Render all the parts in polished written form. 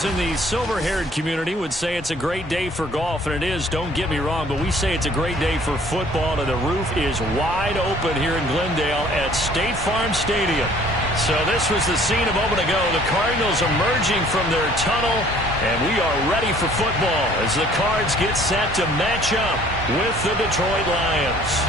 Those in the silver-haired community would say it's a great day for golf, and it is, don't get me wrong, but we say it's a great day for football, and the roof is wide open here in Glendale at State Farm Stadium. So this was the scene a moment ago. The Cardinals emerging from their tunnel, and we are ready for football as the Cards get set to match up with the Detroit Lions.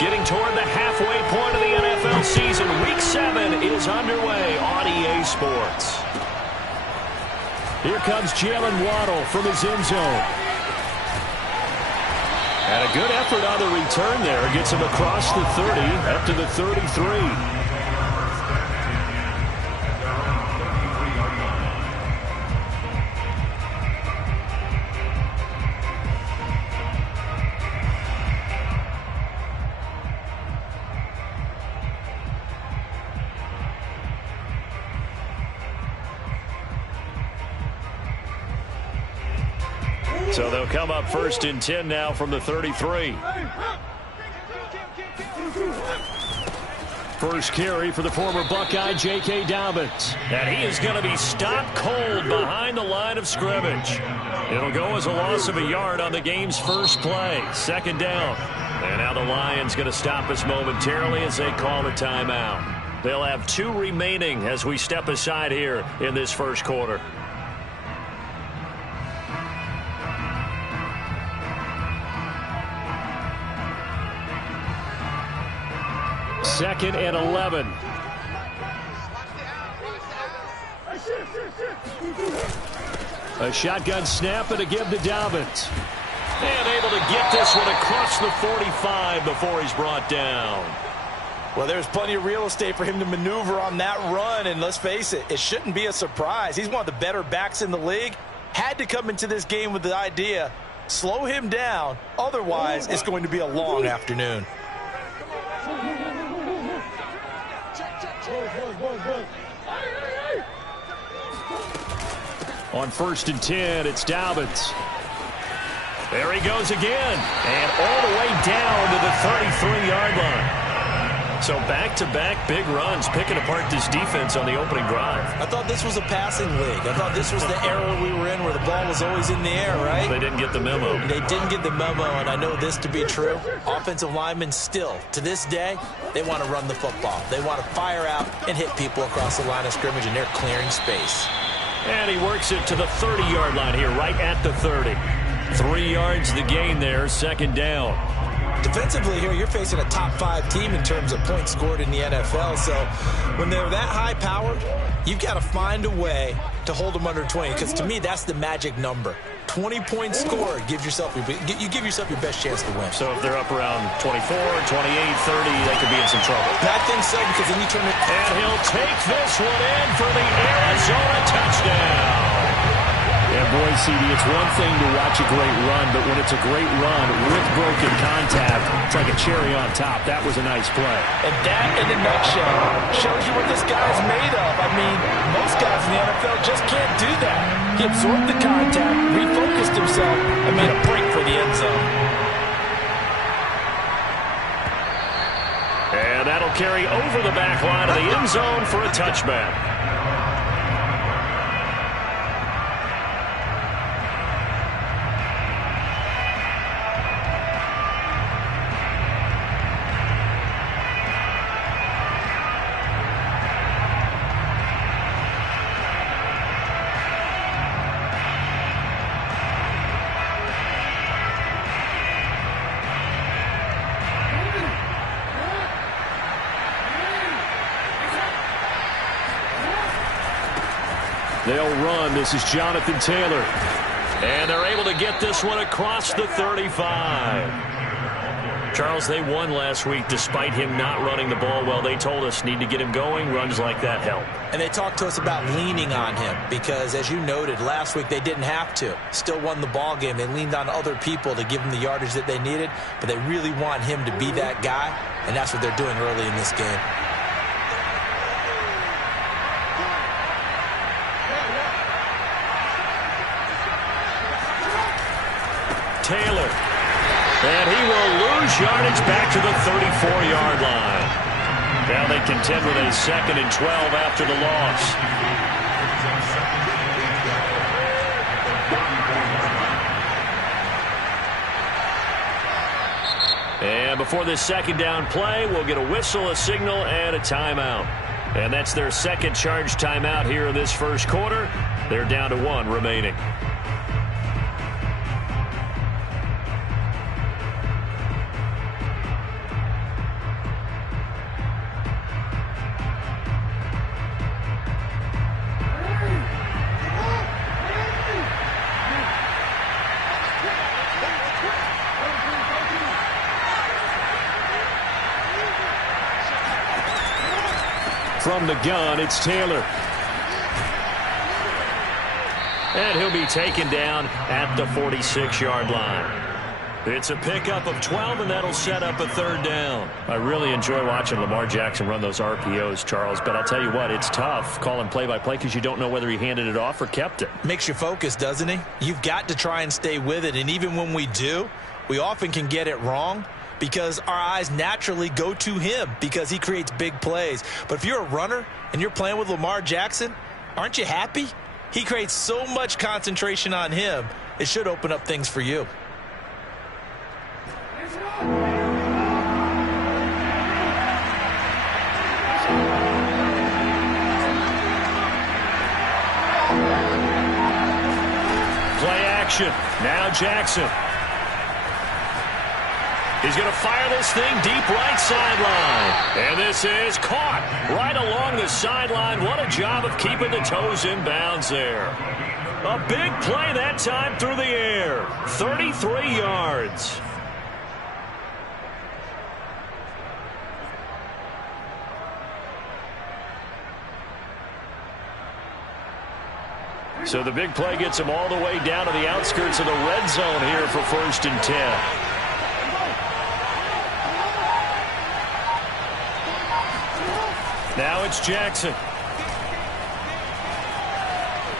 Getting toward the halfway point of the NFL season, Week 7 is underway on EA Sports. Here comes Jalen Waddle from his end zone. And a good effort on the return there. Gets him across the 30, up to the 33. So they'll come up first and 10 now from the 33. First carry for the former Buckeye, J.K. Dobbins. And he is going to be stopped cold behind the line of scrimmage. It'll go as a loss of a yard on the game's first play. Second down. And now the Lions going to stop us momentarily as they call a timeout. They'll have 2 remaining as we step aside here in this first quarter. Second and 11. A shotgun snap and a give to Dobbins. And able to get this one across the 45 before he's brought down. Well, there's plenty of real estate for him to maneuver on that run. And let's face it, it shouldn't be a surprise. He's one of the better backs in the league. Had to come into this game with the idea, slow him down. Otherwise, it's going to be a long afternoon. On first and 10, it's Dobbins. There he goes again. And all the way down to the 33-yard line. So back-to-back big runs, picking apart this defense on the opening drive. I thought this was a passing league. I thought this was the era we were in where the ball was always in the air, right? They didn't get the memo. They didn't get the memo, and I know this to be true. Offensive linemen still, to this day, they want to run the football. They want to fire out and hit people across the line of scrimmage, and they're clearing space. And he works it to the 30-yard line here, right at the 30. 3 yards the gain there, second down. Defensively here, you're facing a top-5 team in terms of points scored in the NFL. So when they're that high-powered, you've got to find a way to hold them under 20. Because to me, that's the magic number. 20 points scored, you give yourself your best chance to win. So if they're up around 24, 28, 30, they could be in some trouble. I think so, because then you turn it. And he'll take this one in for the Arizona touchdown. And boy, CD, it's one thing to watch a great run, but when it's a great run with broken contact, it's like a cherry on top. That was a nice play. And that, in a nutshell, shows you what this guy's made of. I mean, most guys in the NFL just can't do that. He absorbed the contact, refocused himself, and made a break for the end zone. And that'll carry over the back line of the end zone for a touchback. They'll run. This is Jonathan Taylor. And they're able to get this one across the 35. Charles, they won last week despite him not running the ball well. They told us need to get him going. Runs like that help. And they talked to us about leaning on him because, as you noted, last week they didn't have to. Still won the ball game. They leaned on other people to give them the yardage that they needed, but they really want him to be that guy, and that's what they're doing early in this game. Taylor. And he will lose yardage back to the 34-yard line. Now they contend with a 2nd and 12 after the loss. And before this 2nd down play, we'll get a whistle, a signal, and a timeout. And that's their 2nd charge timeout here in this 1st quarter. They're down to 1 remaining. From the gun, it's Taylor. And he'll be taken down at the 46-yard line. It's a pickup of 12, and that'll set up a 3rd down. I really enjoy watching Lamar Jackson run those RPOs, Charles, but I'll tell you what, it's tough calling play-by-play because you don't know whether he handed it off or kept it. Makes you focus, doesn't he? You've got to try and stay with it, and even when we do, we often can get it wrong, because our eyes naturally go to him because he creates big plays. But if you're a runner and you're playing with Lamar Jackson, aren't you happy? He creates so much concentration on him, it should open up things for you. Play action. Now Jackson. He's going to fire this thing deep right sideline. And this is caught right along the sideline. What a job of keeping the toes in bounds there. A big play that time through the air. 33 yards. So the big play gets him all the way down to the outskirts of the red zone here for 1st and 10. Now it's Jackson.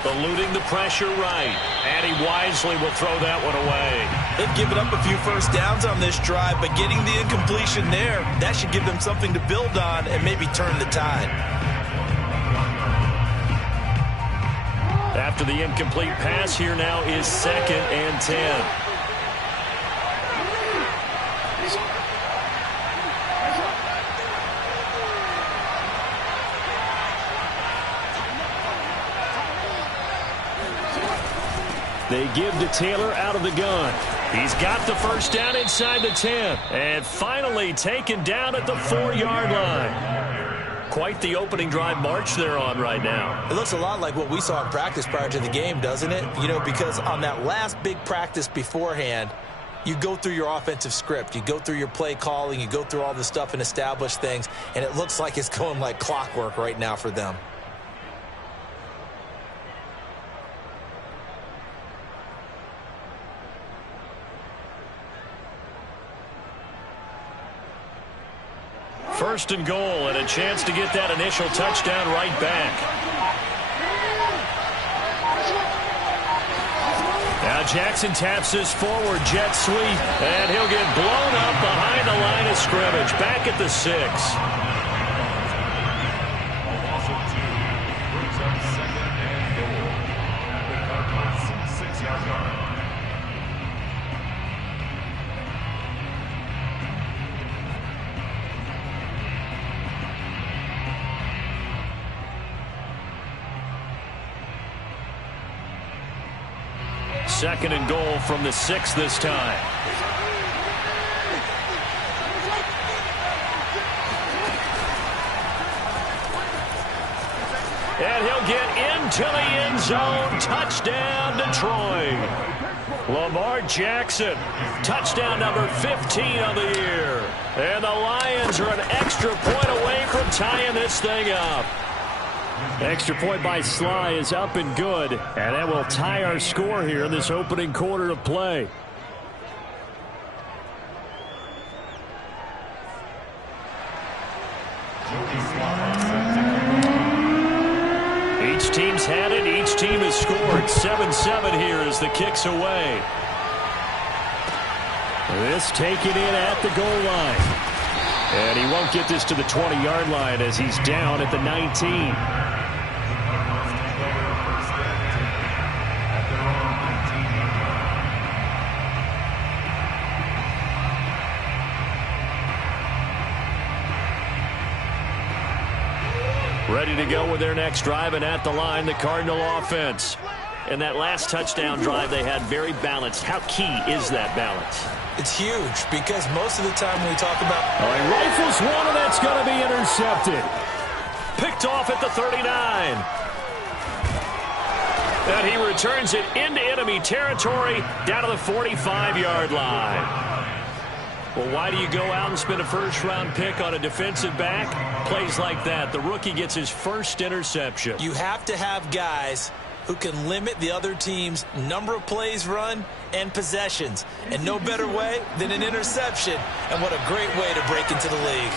Eluding the pressure right. And he wisely will throw that one away. They've given up a few 1st downs on this drive, but getting the incompletion there, that should give them something to build on and maybe turn the tide. After the incomplete pass, here now is 2nd and 10. They give to Taylor out of the gun. He's got the 1st down inside the 10. And finally taken down at the 4-yard line. Quite the opening drive march they're on right now. It looks a lot like what we saw in practice prior to the game, doesn't it? You know, because on that last big practice beforehand, you go through your offensive script. You go through your play calling. You go through all the stuff and establish things. And it looks like it's going like clockwork right now for them. First and goal, and a chance to get that initial touchdown right back. Now Jackson taps his forward jet sweep, and he'll get blown up behind the line of scrimmage, back at the 6. Second and goal from the 6 this time. And he'll get into the end zone. Touchdown, Detroit. Lamar Jackson, touchdown number 15 of the year. And the Lions are an extra point away from tying this thing up. Extra point by Sly is up and good, and that will tie our score here in this opening quarter of play. Each team's had it. Each team has scored. 7-7 here as the kick's away. This taken in at the goal line. And he won't get this to the 20-yard line as he's down at the 19. Ready to go with their next drive, and at the line, the Cardinal offense. And that last touchdown drive they had very balanced. How key is that balance? It's huge because most of the time when we talk about... He rifles one, and that's going to be intercepted. Picked off at the 39. And he returns it into enemy territory down to the 45-yard line. Well, why do you go out and spend a first-round pick on a defensive back? Plays like that. The rookie gets his first interception. You have to have guys who can limit the other team's number of plays run and possessions. And no better way than an interception. And what a great way to break into the league.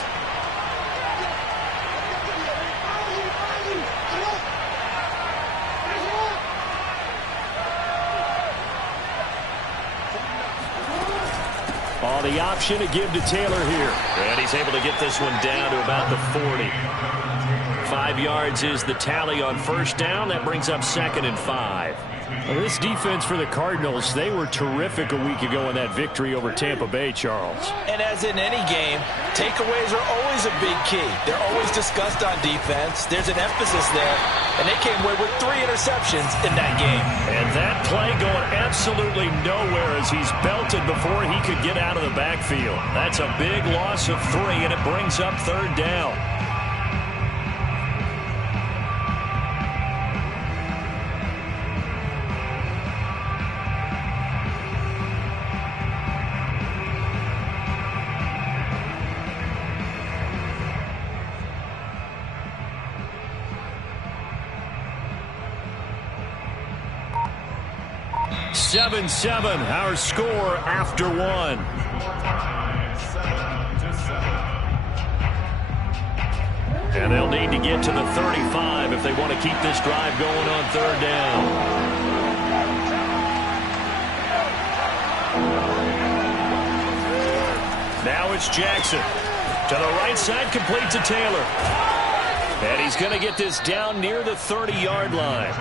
The option to give to Taylor here. And he's able to get this one down to about the 40. 5 yards is the tally on first down. That brings up 2nd and 5. Well, this defense for the Cardinals, they were terrific a week ago in that victory over Tampa Bay, Charles. And as in any game, takeaways are always a big key. They're always discussed on defense. There's an emphasis there. And they came away with 3 interceptions in that game. And that play going absolutely nowhere as he's belted before he could get out of the backfield. That's a big loss of 3, and it brings up 3rd down. Seven, our score after 1. And they'll need to get to the 35 if they want to keep this drive going on 3rd down. Now it's Jackson. To the right side, complete to Taylor. And he's going to get this down near the 30-yard line.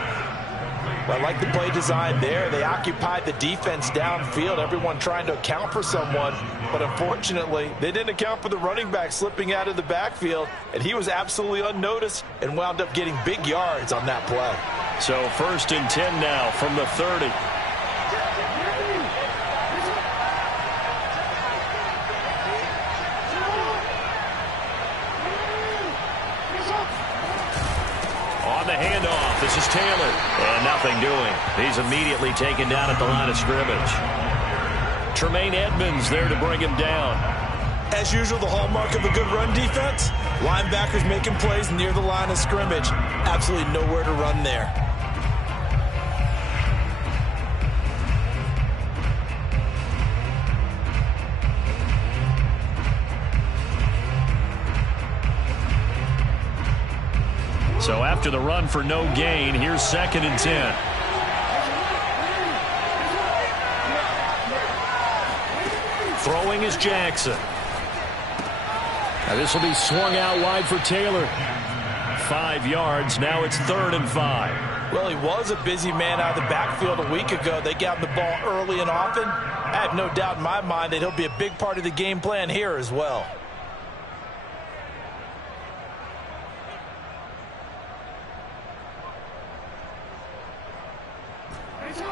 Well, I like the play design there. They occupied the defense downfield, everyone trying to account for someone. But unfortunately, they didn't account for the running back slipping out of the backfield, and he was absolutely unnoticed and wound up getting big yards on that play. So 1st and 10 now from the 30. On the handoff, this is Taylor. And nothing doing. He's immediately taken down at the line of scrimmage. Tremaine Edmonds there to bring him down. As usual, the hallmark of a good run defense, linebackers making plays near the line of scrimmage. Absolutely nowhere to run there. So after the run for no gain, here's 2nd and 10. Throwing is Jackson. Now this will be swung out wide for Taylor. 5 yards. Now it's 3rd and 5. Well, he was a busy man out of the backfield a week ago. They got him the ball early and often. I have no doubt in my mind that he'll be a big part of the game plan here as well.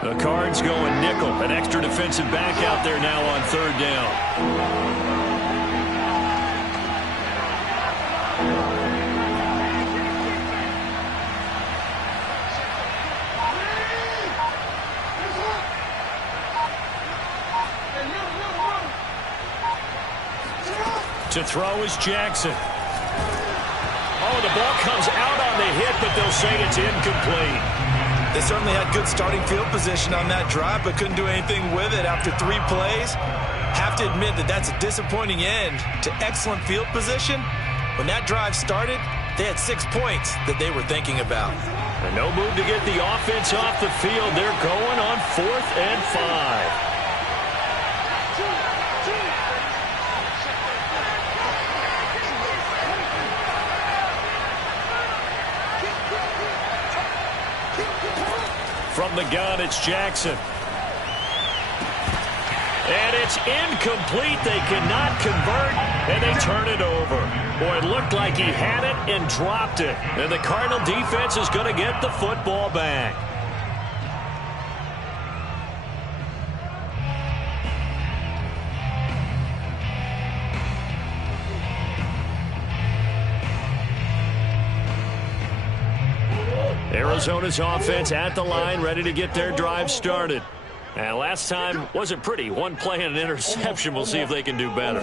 The Cards going nickel. An extra defensive back out there now on 3rd down. To throw is Jackson. Oh, the ball comes out on the hit, but they'll say it's incomplete. They certainly had good starting field position on that drive, but couldn't do anything with it after 3 plays. Have to admit that that's a disappointing end to excellent field position. When that drive started, they had 6 points that they were thinking about. And no move to get the offense off the field. They're going on 4th and 5. From the gun, it's Jackson. And it's incomplete. They cannot convert, and they turn it over. Boy, it looked like he had it and dropped it. And the Cardinal defense is going to get the football back. Arizona's offense at the line, ready to get their drive started. And last time wasn't pretty. One play and an interception. We'll see if they can do better.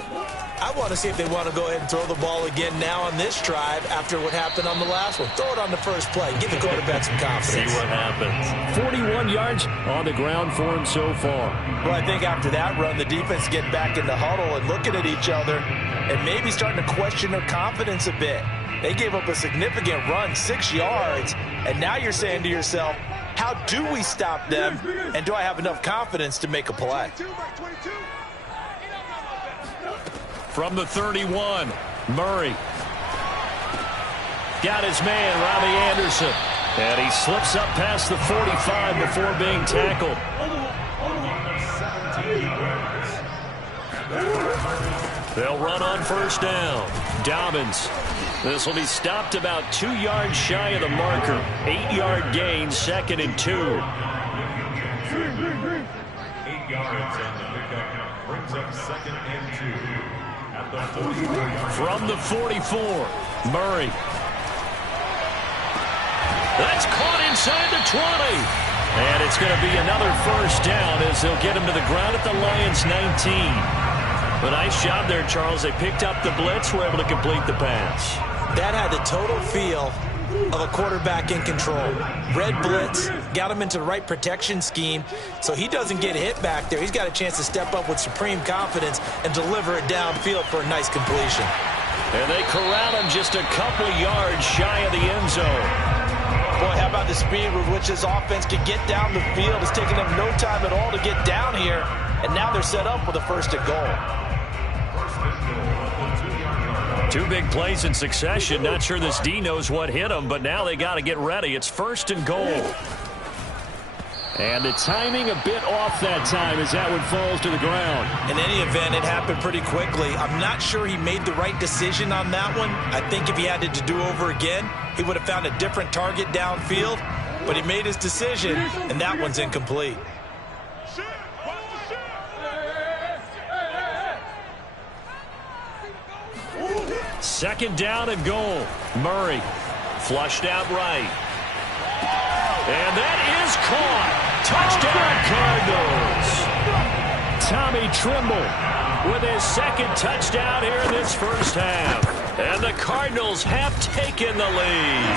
I want to see if they want to go ahead and throw the ball again now on this drive after what happened on the last one. Throw it on the first play. Give the quarterback some confidence. See what happens. 41 yards on the ground for him so far. Well, I think after that run, the defense getting back in the huddle and looking at each other and maybe starting to question their confidence a bit. They gave up a significant run, 6 yards, and now you're saying to yourself, how do we stop them, and do I have enough confidence to make a play? From the 31, Murray. Got his man, Robbie Anderson. And he slips up past the 45 before being tackled. They'll run on first down. Dobbins. This will be stopped about 2 yards shy of the marker. 8-yard gain, 2nd and 2. 8 yards on the pickup brings up 2nd and 2 at the 44. From the 44, Murray. That's caught inside the 20. And it's going to be another first down as they'll get him to the ground at the Lions' 19. A nice job there, Charles. They picked up the blitz, were able to complete the pass. That had the total feel of a quarterback in control. Red blitz, got him into the right protection scheme, so he doesn't get hit back there. He's got a chance to step up with supreme confidence and deliver it downfield for a nice completion. And they corral him just a couple yards shy of the end zone. Boy, how about the speed with which this offense can get down the field? It's taken them no time at all to get down here, and now they're set up with a 1st and goal. 2 big plays in succession. Not sure this D knows what hit him, but now they got to get ready. It's 1st and goal. And the timing a bit off that time as that one falls to the ground. In any event, it happened pretty quickly. I'm not sure he made the right decision on that one. I think if he had it to do over again, he would have found a different target downfield. But he made his decision, and that one's incomplete. Second down and goal. Murray flushed out right. And that is caught. Touchdown, Cardinals. Tommy Trimble with his 2nd touchdown here in this first half. And the Cardinals have taken the lead.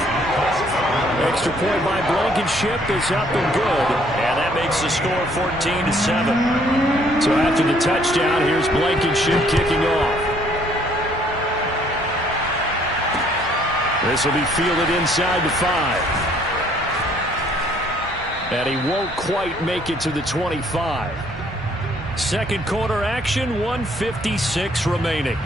Extra point by Blankenship is up and good. And that makes the score 14-7. So after the touchdown, here's Blankenship kicking off. This will be fielded inside the 5. And he won't quite make it to the 25. Second quarter action, 1:56 remaining.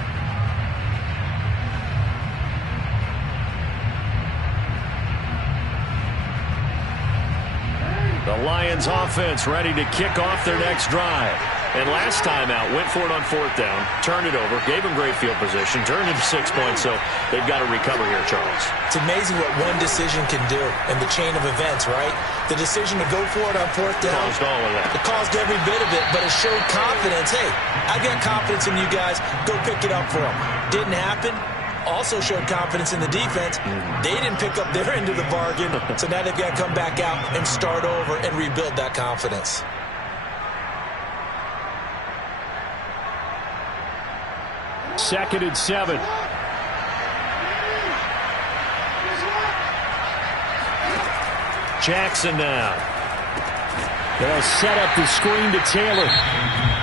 The Lions offense ready to kick off their next drive. And last time out, went for it on 4th down, turned it over, gave him great field position, turned it 6 points, so they've got to recover here, Charles. It's amazing what one decision can do in the chain of events, right? The decision to go for it on 4th down. Caused all of that. It caused every bit of it, but it showed confidence. Hey, I got confidence in you guys. Go pick it up for them. Didn't happen. Also showed confidence in the defense. They didn't pick up their end of the bargain, so now they've got to come back out and start over and rebuild that confidence. Second and 7. Jackson now. They'll set up the screen to Taylor.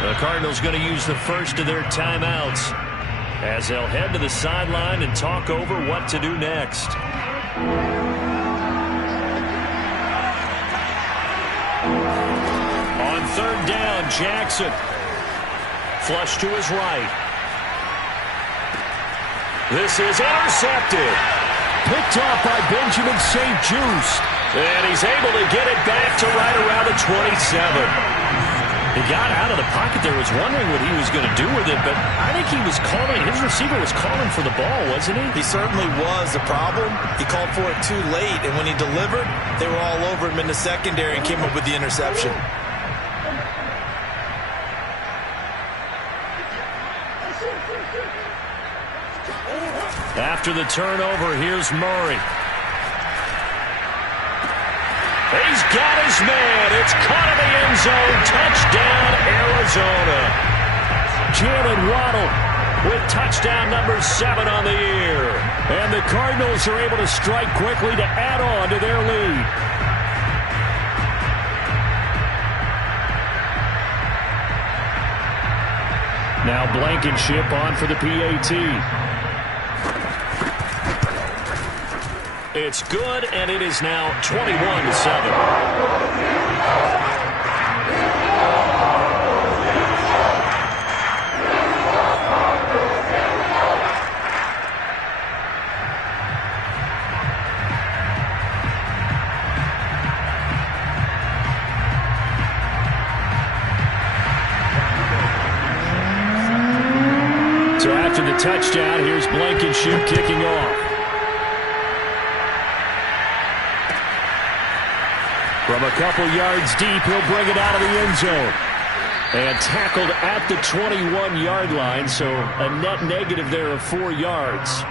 The Cardinals going to use the first of their timeouts as they'll head to the sideline and talk over what to do next. On 3rd down, Jackson. Flush to his right. This is intercepted. Picked off by Benjamin St. Juste. And he's able to get it back to right around the 27. He got out of the pocket there, was wondering what he was going to do with it, but I think he was calling, his receiver was calling for the ball, wasn't he? He certainly was. The problem, he called for it too late, and when he delivered, they were all over him in the secondary and came up with the interception. After the turnover, here's Murray. He's got his man. It's caught in the end zone. Touchdown, Arizona. Jalen Waddle with touchdown number 7 on the year. And the Cardinals are able to strike quickly to add on to their lead. Now Blankenship on for the PAT. It's good, and it is now 21-7. So after the touchdown, here's Blankenship kicking off. From a couple yards deep, he'll bring it out of the end zone. And tackled at the 21-yard line, so a net negative there of 4 yards.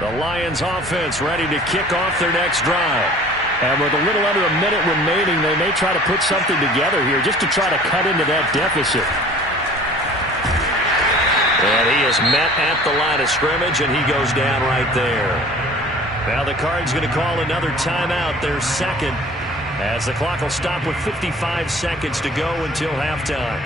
The Lions offense ready to kick off their next drive. And with a little under a minute remaining, they may try to put something together here just to try to cut into that deficit. And he is met at the line of scrimmage, and he goes down right there. Now the Cards going to call another timeout, their second, as the clock will stop with 55 seconds to go until halftime.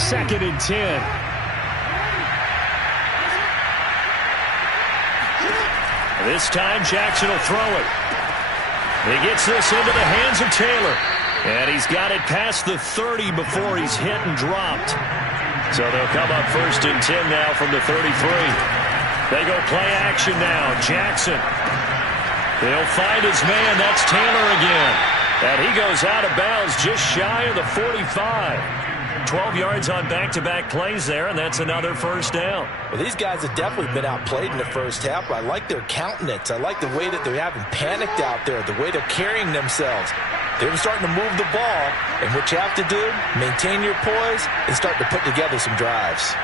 Second and 10. This time Jackson will throw it. He gets this into the hands of Taylor. And he's got it past the 30 before he's hit and dropped. So they'll come up first and 10 now from the 33. They go play action now. Jackson. He'll find his man. That's Taylor again. And he goes out of bounds just shy of the 45. 12 yards on back-to-back plays there, and that's another first down. Well, these guys have definitely been outplayed in the first half. I like their countenance. I like the way that they're having panicked out there, the way they're carrying themselves. They're starting to move the ball, and what you have to do, maintain your poise and start to put together some drives.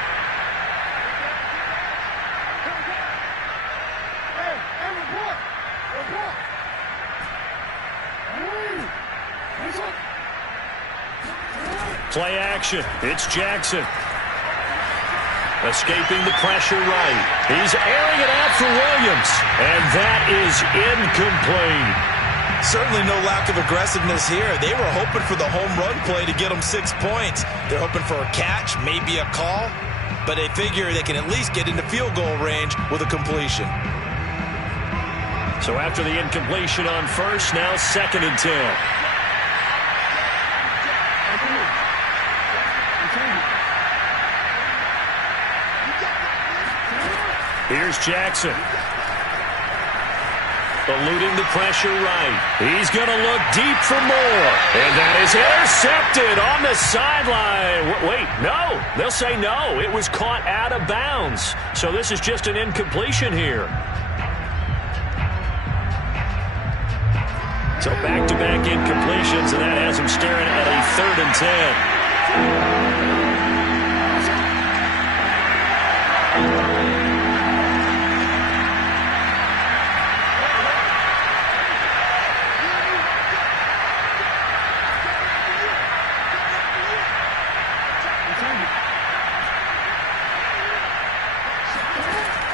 Play action. It's Jackson. Escaping the pressure right. He's airing it out for Williams. And that is incomplete. Certainly no lack of aggressiveness here. They were hoping for the home run play to get them 6 points. They're hoping for a catch, maybe a call. But they figure they can at least get into field goal range with a completion. So after the incompletion on first, now second and 10. Here's Jackson. Eluding the pressure right. He's going to look deep for more. And that is intercepted on the sideline. Wait, no. They'll say no. It was caught out of bounds. So this is just an incompletion here. So back-to-back incompletions, and that has him staring at a 3rd and 10.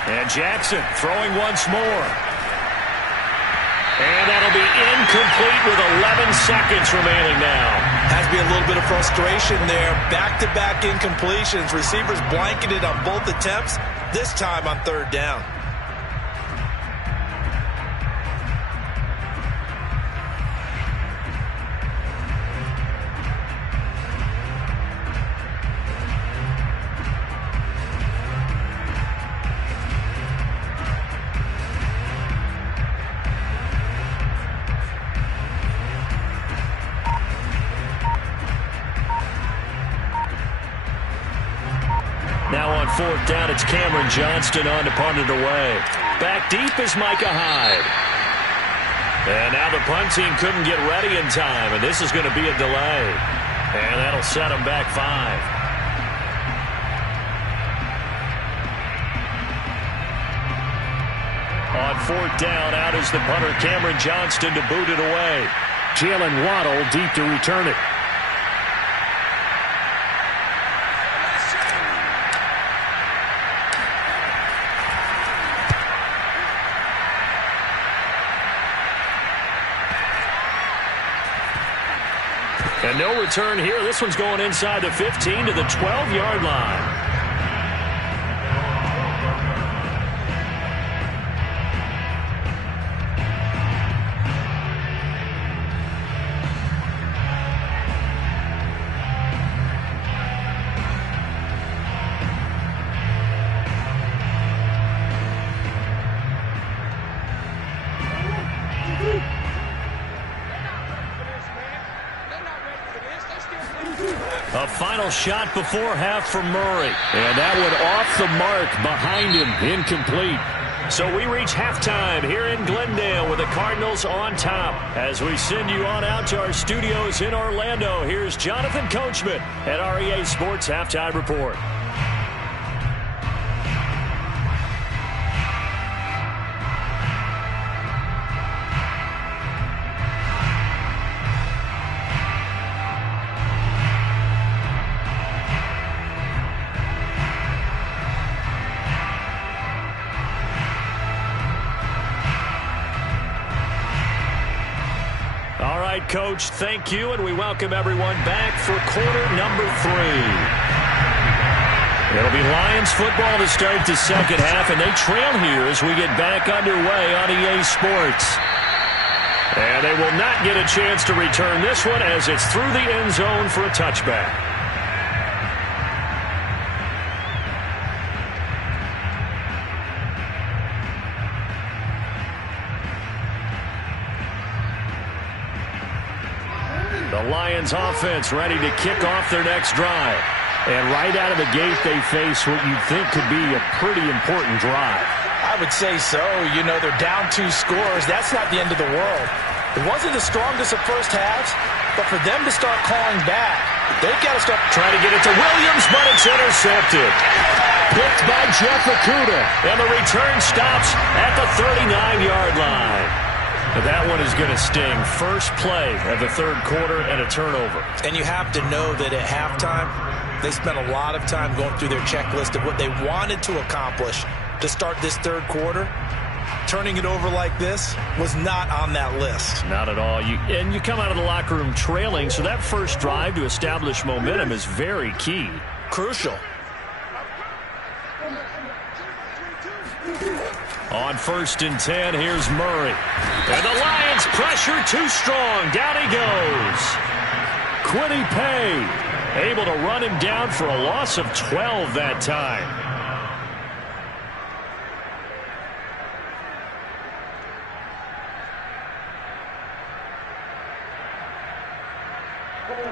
And Jackson throwing once more. And that'll be incomplete with 11 seconds remaining now. Has to be a little bit of frustration there. Back-to-back incompletions. Receivers blanketed on both attempts. this time on third down. Now on fourth down, it's Cameron Johnston on to punt it away. Back deep is Micah Hyde. And now the punt team couldn't get ready in time, and this is going to be a delay. And that'll set them back 5. On fourth down, out is the punter, Cameron Johnston, to boot it away. Jalen Waddle deep to return it. And no return here. This one's going inside the 15 to the 12-yard line. A final shot before half for Murray. And that one off the mark behind him. Incomplete. So we reach halftime here in Glendale with the Cardinals on top. As we send you on out to our studios in Orlando, here's Jonathan Coachman at REA Sports Halftime Report. All right, Coach, thank you, and we welcome everyone back for quarter number 3. It'll be Lions football to start the second half, and they trail here as we get back underway on EA Sports. And they will not get a chance to return this one as it's through the end zone for a touchback. The Lions offense ready to kick off their next drive. And right out of the gate, they face what you'd think could be a pretty important drive. I would say so. You know, they're down 2 scores. That's not the end of the world. It wasn't the strongest of first halves, but for them to start calling back, they've got to start trying to get it to Williams, but it's intercepted. Picked by Jeff Okudah, and the return stops at the 39-yard line. But that one is going to sting. First play of the third quarter and a turnover. And you have to know that at halftime, they spent a lot of time going through their checklist of what they wanted to accomplish to start this third quarter. Turning it over like this was not on that list. Not at all. And you come out of the locker room trailing, so that first drive to establish momentum is very key. Crucial. On 1st and 10, here's Murray. And the Lions pressure too strong. Down he goes. Quiddy Pay able to run him down for a loss of 12 that time.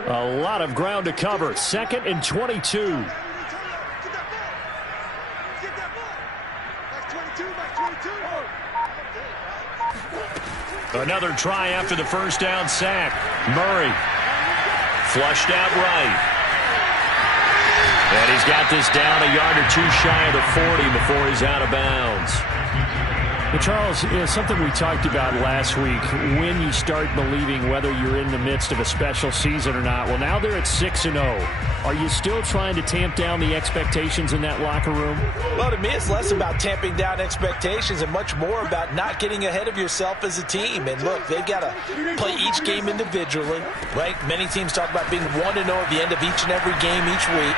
A lot of ground to cover. 2nd and 22. Another try after the first down sack. Murray flushed out right. And he's got this down a yard or 2 shy of the 40 before he's out of bounds. But Charles, something we talked about last week, when you start believing whether you're in the midst of a special season or not. Well, now they're at 6-0. Are you still trying to tamp down the expectations in that locker room? Well, to me, it's less about tamping down expectations and much more about not getting ahead of yourself as a team. And look, they've got to play each game individually, right? Many teams talk about being 1-0 at the end of each and every game each week.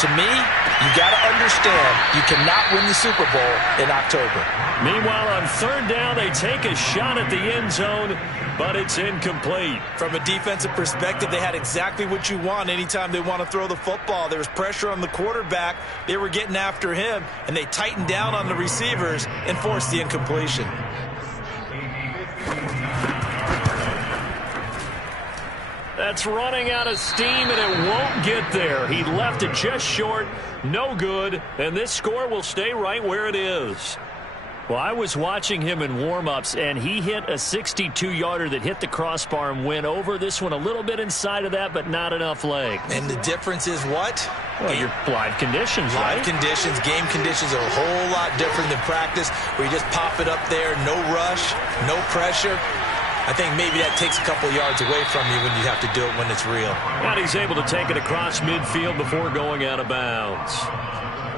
to me, you got to understand you cannot win the Super Bowl in October. Meanwhile, on third down, they take a shot at the end zone, but it's incomplete. From a defensive perspective, they had exactly what you want anytime they want to throw the football. There was pressure on the quarterback. They were getting after him, and they tightened down on the receivers and forced the incompletion. That's running out of steam, and it won't get there. He left it just short, no good, and this score will stay right where it is. Well, I was watching him in warm-ups, and he hit a 62-yarder that hit the crossbar and went over. This one a little bit inside of that, but not enough leg. And the difference is what? Well, your live conditions, right? Live conditions, game conditions are a whole lot different than practice, where you just pop it up there, no rush, no pressure. I think maybe that takes a couple yards away from you when you have to do it when it's real. And he's able to take it across midfield before going out of bounds.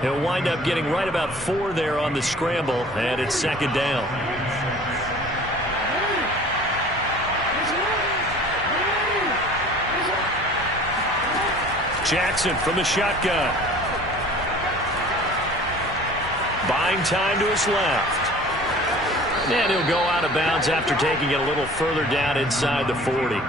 He'll wind up getting right about 4 there on the scramble, and it's second down. Jackson from the shotgun. Buying time to his left. And he'll go out of bounds after taking it a little further down inside the 40.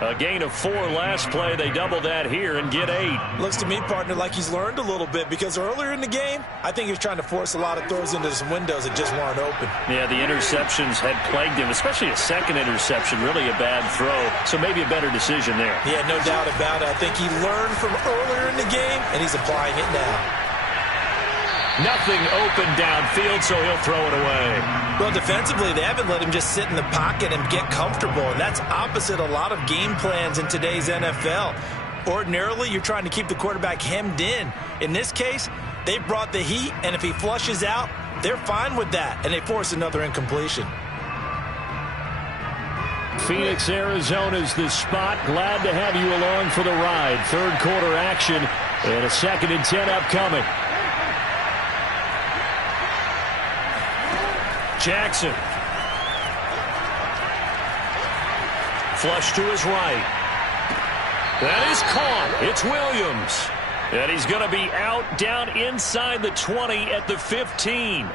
A gain of 4 last play. They double that here and get 8. Looks to me, partner, like he's learned a little bit, because earlier in the game, I think he was trying to force a lot of throws into some windows that just weren't open. Yeah, the interceptions had plagued him, especially a second interception, really a bad throw. So maybe a better decision there. Yeah, no doubt about it. I think he learned from earlier in the game, and he's applying it now. Nothing open downfield, so he'll throw it away. Well, defensively, they haven't let him just sit in the pocket and get comfortable, and that's opposite a lot of game plans in today's NFL. Ordinarily, you're trying to keep the quarterback hemmed in. In this case, they brought the heat, and if he flushes out, they're fine with that, and they force another incompletion. Phoenix, Arizona's the spot. Glad to have you along for the ride. Third quarter action, and a 2nd and 10 upcoming. Jackson. Flush to his right. That is caught. It's Williams. And he's going to be out down inside the 20 at the 15.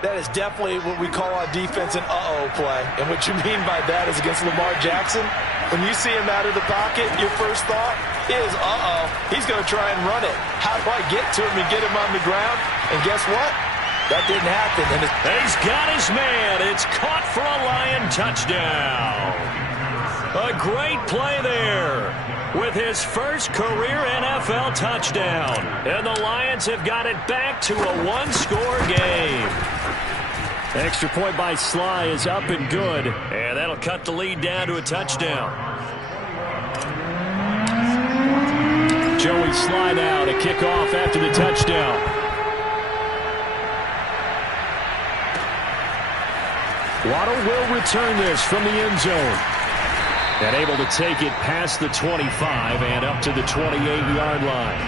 That is definitely what we call on defense an uh-oh play. And what you mean by that is against Lamar Jackson, when you see him out of the pocket, your first thought is, uh-oh, he's going to try and run it. How do I get to him and get him on the ground? And guess what? That didn't happen. And he's got his man. It's caught for a Lion touchdown. A great play there with his first career NFL touchdown. And the Lions have got it back to a 1-score game. Extra point by Sly is up and good. And that'll cut the lead down to a touchdown. Joey Sly now to kick off after the touchdown. Waddle will return this from the end zone. And able to take it past the 25 and up to the 28-yard line.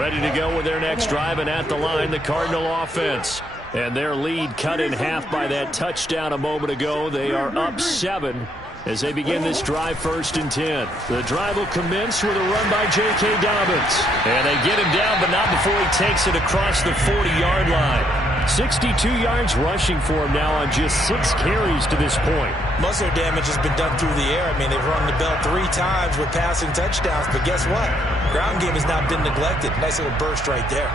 Ready to go with their next drive, and at the line, the Cardinal offense. And their lead cut in half by that touchdown a moment ago. They are up 7 as they begin this drive, 1st and 10. The drive will commence with a run by J.K. Dobbins. And they get him down, but not before he takes it across the 40-yard line. 62 yards rushing for him now on just 6 carries to this point. Muscle damage has been done through the air. I mean, they've rung the bell 3 times with passing touchdowns, but guess what? Ground game has not been neglected. Nice little burst right there.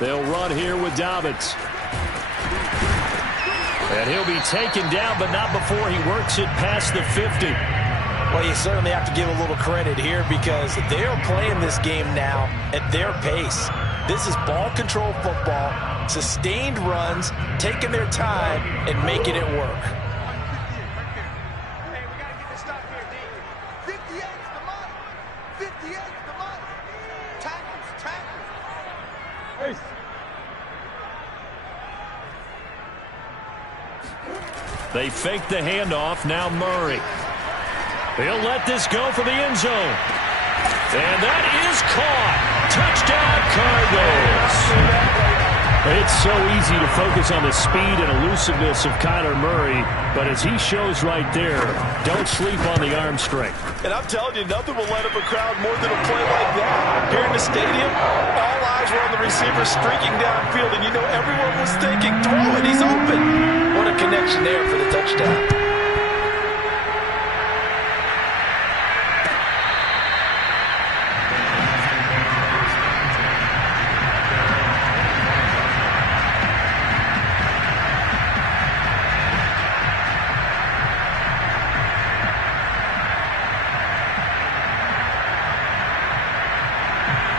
They'll run here with Dobbins. And he'll be taken down, but not before he works it past the 50. Well, you certainly have to give a little credit here, because they are playing this game now at their pace. This is ball control football, sustained runs, taking their time and making it work. They fake the handoff. Now Murray. He'll let this go for the end zone. And that is caught. Touchdown, Cardinals. It's so easy to focus on the speed and elusiveness of Kyler Murray, but as he shows right there, don't sleep on the arm strength. And I'm telling you, nothing will light up a crowd more than a play like that. Here in the stadium, all eyes were on the receiver streaking downfield, and you know everyone was thinking, throw it, he's open. What a connection there for the touchdown.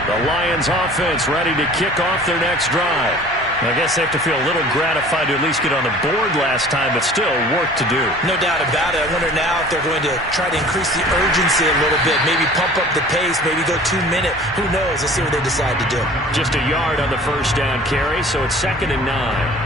The Lions offense ready to kick off their next drive. I guess they have to feel a little gratified to at least get on the board last time, but still work to do. No doubt about it. I wonder now if they're going to try to increase the urgency a little bit, maybe pump up the pace, maybe go 2-minute. Who knows? Let's see what they decide to do. Just a yard on the first down carry, so it's 2nd and 9.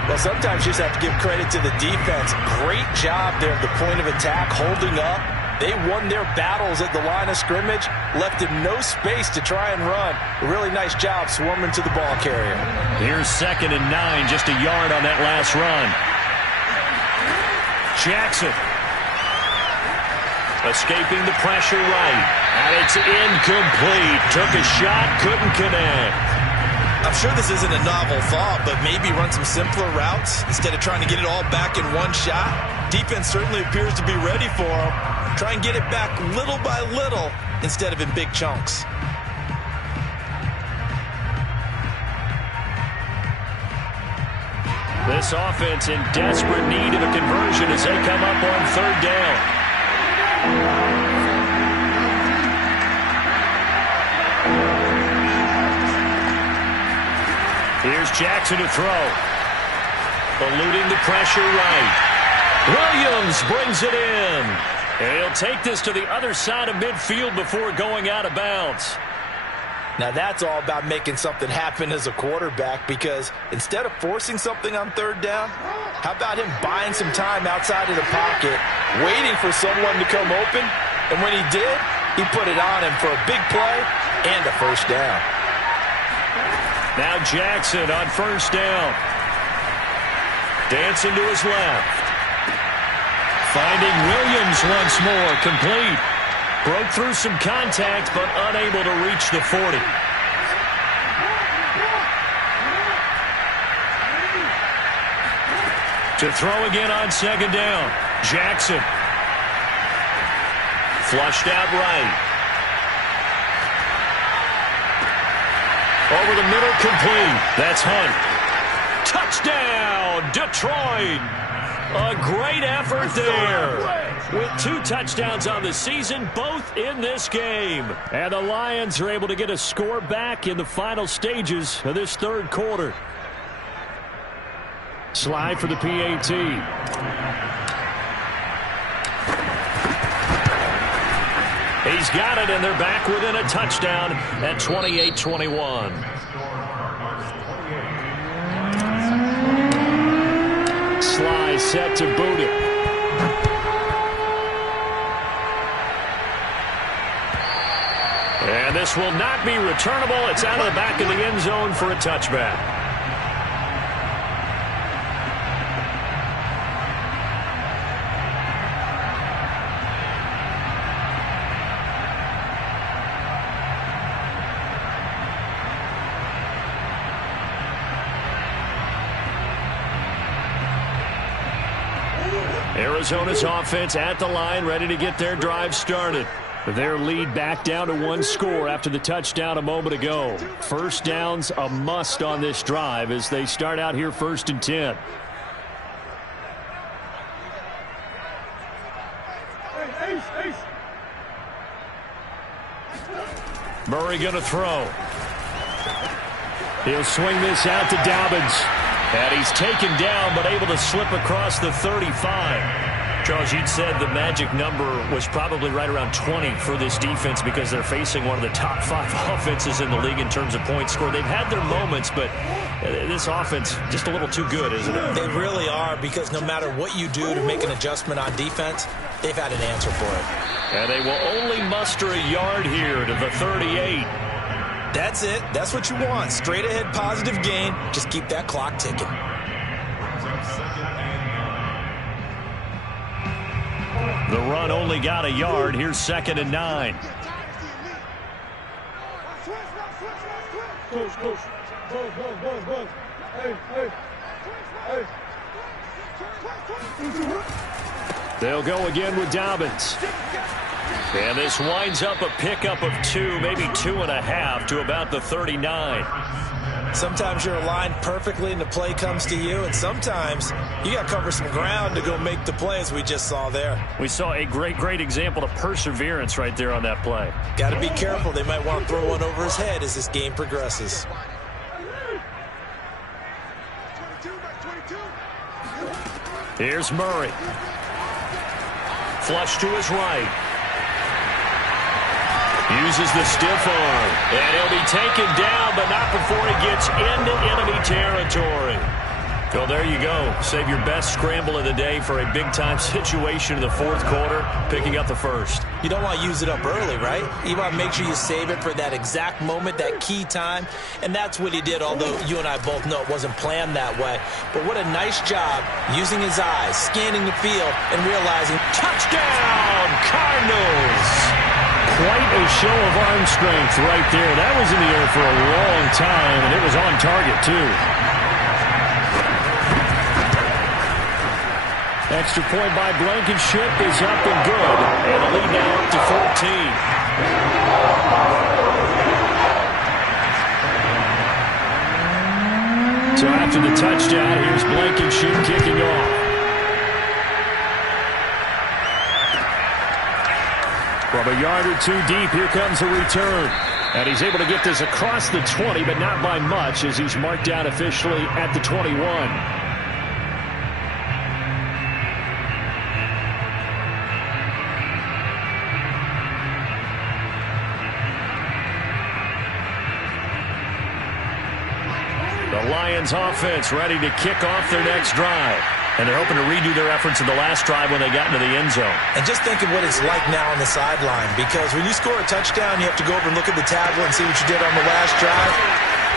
Well, sometimes you just have to give credit to the defense. Great job there at the point of attack, holding up. They won their battles at the line of scrimmage, left him no space to try and run. A really nice job swarming to the ball carrier. Here's 2nd and 9, just a yard on that last run. Jackson. Escaping the pressure right. And it's incomplete. Took a shot, couldn't connect. I'm sure this isn't a novel thought, but maybe run some simpler routes instead of trying to get it all back in one shot. Defense certainly appears to be ready for him. Try and get it back little by little instead of in big chunks. This offense in desperate need of a conversion as they come up on 3rd down. Here's Jackson to throw. Eluding the pressure right. Williams brings it in. And he'll take this to the other side of midfield before going out of bounds. Now that's all about making something happen as a quarterback, because instead of forcing something on 3rd down, how about him buying some time outside of the pocket, waiting for someone to come open, and when he did, he put it on him for a big play and a first down. Now Jackson on 1st down. Dancing to his left. Finding Williams once more, complete. Broke through some contact, but unable to reach the 40. To throw again on 2nd down. Jackson. Flushed out right. Over the middle, complete. That's Hunt. Touchdown, Detroit. A great effort there. With 2 touchdowns on the season, both in this game. And the Lions are able to get a score back in the final stages of this 3rd quarter. Slide for the PAT. He's got it, and they're back within a touchdown at 28-21. Sly set to boot it. And this will not be returnable. It's out of the back of the end zone for a touchback. Arizona's offense at the line, ready to get their drive started. Their lead back down to 1 score after the touchdown a moment ago. First down's a must on this drive as they start out here 1st and 10. Murray going to throw. He'll swing this out to Dobbins. And he's taken down, but able to slip across the 35. Charles, you'd said the magic number was probably right around 20 for this defense because they're facing one of the top 5 offenses in the league in terms of points scored. They've had their moments, but this offense just a little too good, isn't it? They really are, because no matter what you do to make an adjustment on defense, they've had an answer for it. And they will only muster a yard here to the 38. That's it. That's what you want. Straight ahead positive gain. Just keep that clock ticking. The run only got a yard. Here's 2nd and 9. They'll go again with Dobbins. And this winds up a pickup of 2, maybe 2.5 to about the 39. Sometimes you're aligned perfectly and the play comes to you, and sometimes you got to cover some ground to go make the play, as we just saw there. We saw a great example of perseverance right there on that play. Got to be careful. They might want to throw one over his head as this game progresses. Here's Murray. Flush to his right. Uses the stiff arm. And he'll be taken down, but not before he gets into enemy territory. Well, there you go. Save your best scramble of the day for a big-time situation in the 4th quarter, picking up the 1st. You don't want to use it up early, right? You want to make sure you save it for that exact moment, that key time. And that's what he did, although you and I both know it wasn't planned that way. But what a nice job using his eyes, scanning the field, and realizing, touchdown, Cardinals! Quite a show of arm strength right there. That was in the air for a long time, and it was on target, too. Extra point by Blankenship is up and good. And the lead now up to 14. So after the touchdown, here's Blankenship kicking off. From a yard or 2 deep, here comes a return. And he's able to get this across the 20, but not by much, as he's marked down officially at the 21. The Lions offense ready to kick off their next drive. And they're hoping to redo their efforts in the last drive when they got into the end zone. And just think of what it's like now on the sideline, because when you score a touchdown, you have to go over and look at the tablet and see what you did on the last drive.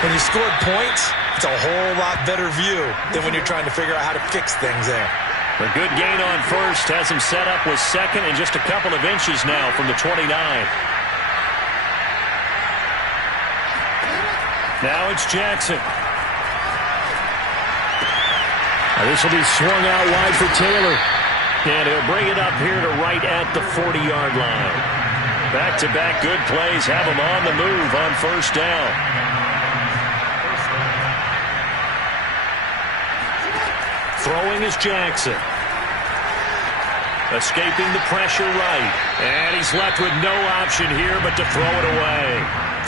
When you scored points, it's a whole lot better view than when you're trying to figure out how to fix things there. A good gain on first has him set up with 2nd and just a couple of inches now from the 29. Now it's Jackson. This will be swung out wide for Taylor. And he'll bring it up here to right at the 40-yard line. Back-to-back good plays have him on the move on 1st down. Throwing is Jackson. Escaping the pressure right. And he's left with no option here but to throw it away.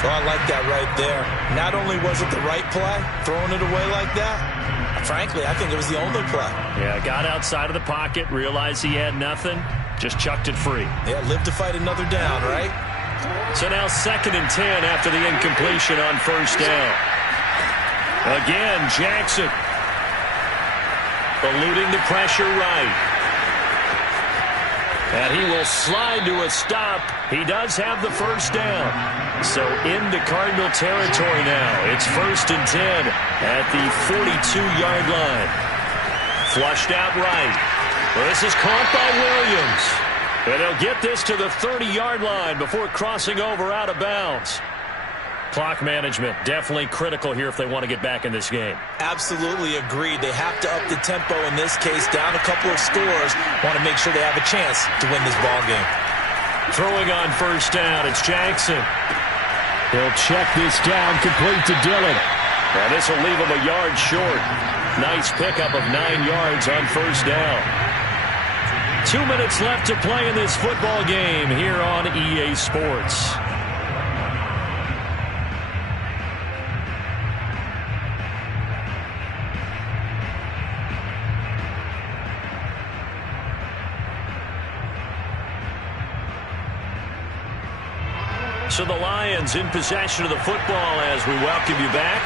Oh, I like that right there. Not only was it the right play, throwing it away like that, frankly, I think it was the only play. Yeah, got outside of the pocket, realized he had nothing, just chucked it free. Yeah, live to fight another down, right? So now 2nd and 10 after the incompletion on 1st down. Again, Jackson. Eluding the pressure right. And he will slide to a stop. He does have the 1st down. So into Cardinal territory now. It's 1st and 10 at the 42-yard line. Flushed out right. Well, this is caught by Williams. And he'll get this to the 30-yard line before crossing over out of bounds. Clock management definitely critical here if they want to get back in this game. Absolutely agreed. They have to up the tempo in this case, down a couple of scores. Want to make sure they have a chance to win this ball game. Throwing on 1st down, it's Jackson. He'll check this down, complete to Dillon. Now this will leave him a yard short. Nice pickup of 9 yards on 1st down. 2 minutes left to play in this football game here on EA Sports. So the Lions in possession of the football as we welcome you back.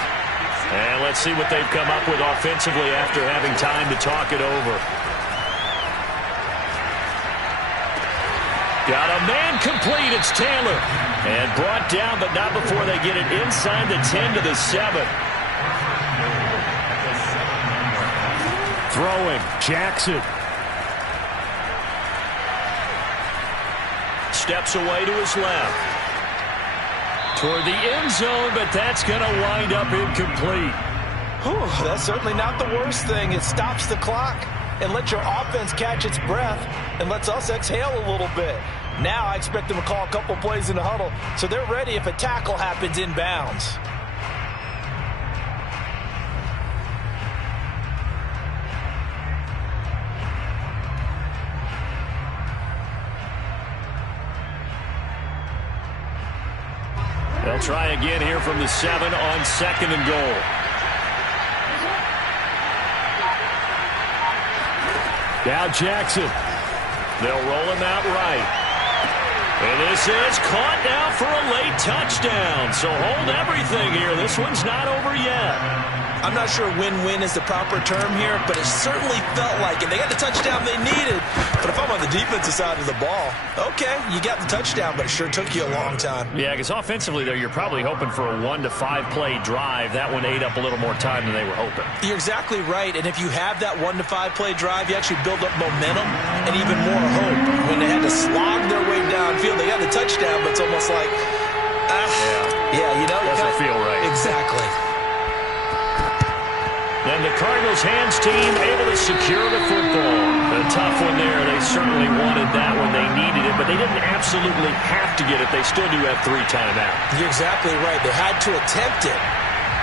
And let's see what they've come up with offensively after having time to talk it over. Got a man complete. It's Taylor. And brought down, but not before they get it inside the 10 to the 7. Throwing, Jackson. Steps away to his left. Toward the end zone, but that's going to wind up incomplete. Whew, that's certainly not the worst thing. It stops the clock and lets your offense catch its breath and lets us exhale a little bit. Now I expect them to call a couple plays in the huddle, so they're ready if a tackle happens inbounds. They'll try again here from the 7 on 2nd and goal. Now Jackson. They'll roll him out right. And this is caught now for a late touchdown. So hold everything here. This one's not over yet. I'm not sure win-win is the proper term here, but it certainly felt like it. They got the touchdown they needed. But if I'm on the defensive side of the ball, okay, you got the touchdown, but it sure took you a long time. Yeah, because offensively there, you're probably hoping for a 1 to 5 play drive. That one ate up a little more time than they were hoping. You're exactly right. And if you have that 1 to 5 play drive, you actually build up momentum and even more hope. When they had to slog their way downfield, they got the touchdown, but it's almost like, yeah, you know, doesn't feel right. Exactly. And the Cardinals hands team able to secure the football. A tough one there. They certainly wanted that when they needed it, but they didn't absolutely have to get it. They still do have 3 timeouts. You're exactly right. They had to attempt it.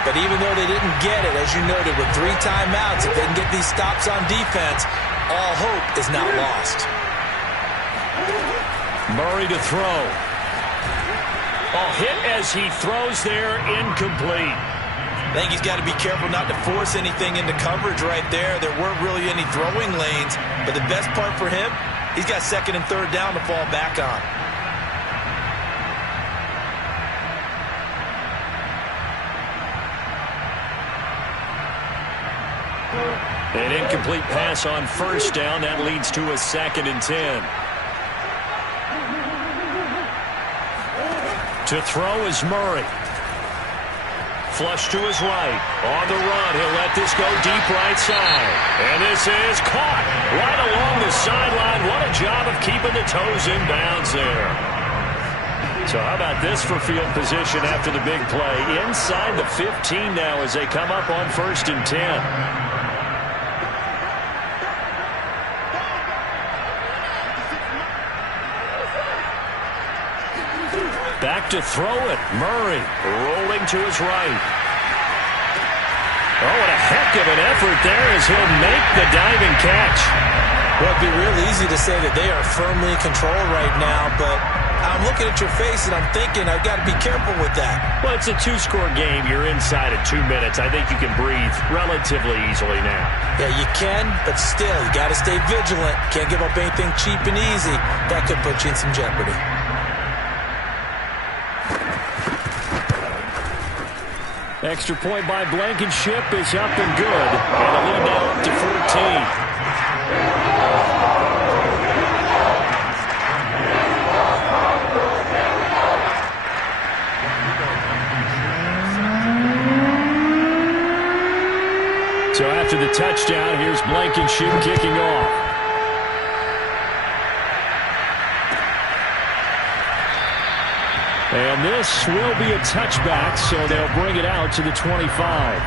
But even though they didn't get it, as you noted, with 3 timeouts, if they can get these stops on defense, all hope is not lost. Murray to throw. A hit as he throws there, incomplete. I think he's got to be careful not to force anything into coverage right there. There weren't really any throwing lanes, but the best part for him, he's got 2nd and 3rd down to fall back on. An incomplete pass on 1st down. That leads to a 2nd and 10. To throw is Murray. Flush to his right. On the run, he'll let this go deep right side. And this is caught right along the sideline. What a job of keeping the toes in bounds there. So how about this for field position after the big play? Inside the 15 now as they come up on 1st and 10. Back to throw it. Murray rolling to his right. Oh, what a heck of an effort there as he'll make the diving catch. Well, it'd be real easy to say that they are firmly in control right now, but I'm looking at your face and I'm thinking I've got to be careful with that. Well, it's a 2-score game. You're inside at 2 minutes. I think you can breathe relatively easily now. Yeah, you can, but still, you got to stay vigilant. Can't give up anything cheap and easy. That could put you in some jeopardy. Extra point by Blankenship is up and good. And a lead now up to 14. So after the touchdown, here's Blankenship kicking off. And this will be a touchback, so they'll bring it out to the 25.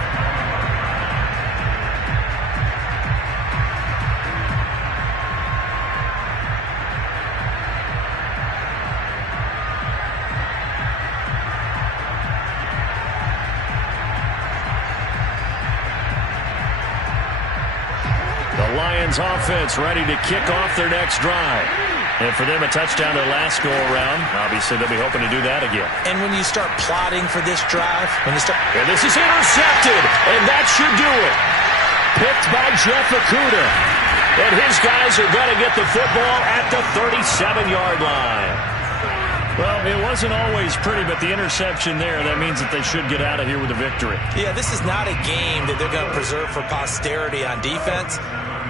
The Lions offense ready to kick off their next drive. And for them, a touchdown their last go-around. Obviously, they'll be hoping to do that again. And when you start plotting for this drive, and this is intercepted, and that should do it. Picked by Jeff Okuda. And his guys are going to get the football at the 37-yard line. Well, it wasn't always pretty, but the interception there, that means that they should get out of here with a victory. Yeah, this is not a game that they're going to preserve for posterity on defense,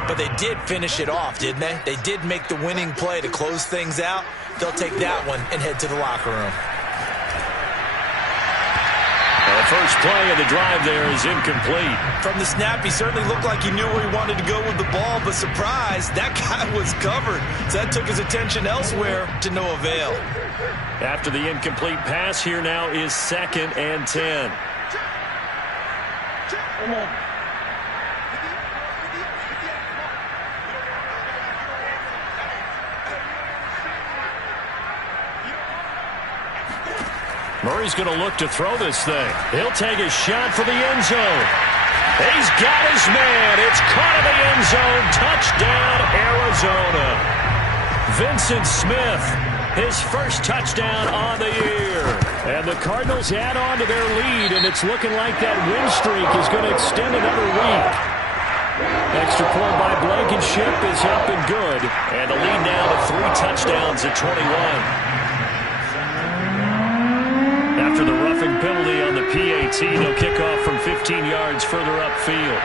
but they did finish it off, didn't they? They did make the winning play to close things out. They'll take that one and head to the locker room. The first play of the drive there is incomplete. From the snap, he certainly looked like he knew where he wanted to go with the ball, but surprise, that guy was covered. So that took his attention elsewhere to no avail. After the incomplete pass, here now is 2nd and 10. Murray's going to look to throw this thing. He'll take a shot for the end zone. He's got his man. It's caught in the end zone. Touchdown, Arizona. Vincent Smith, his first touchdown on the year. And the Cardinals add on to their lead, and it's looking like that win streak is going to extend another week. Extra point by Blankenship is up and good. And the lead now to 3 touchdowns at 21. After the roughing penalty on the PAT, they'll kick off from 15 yards further upfield.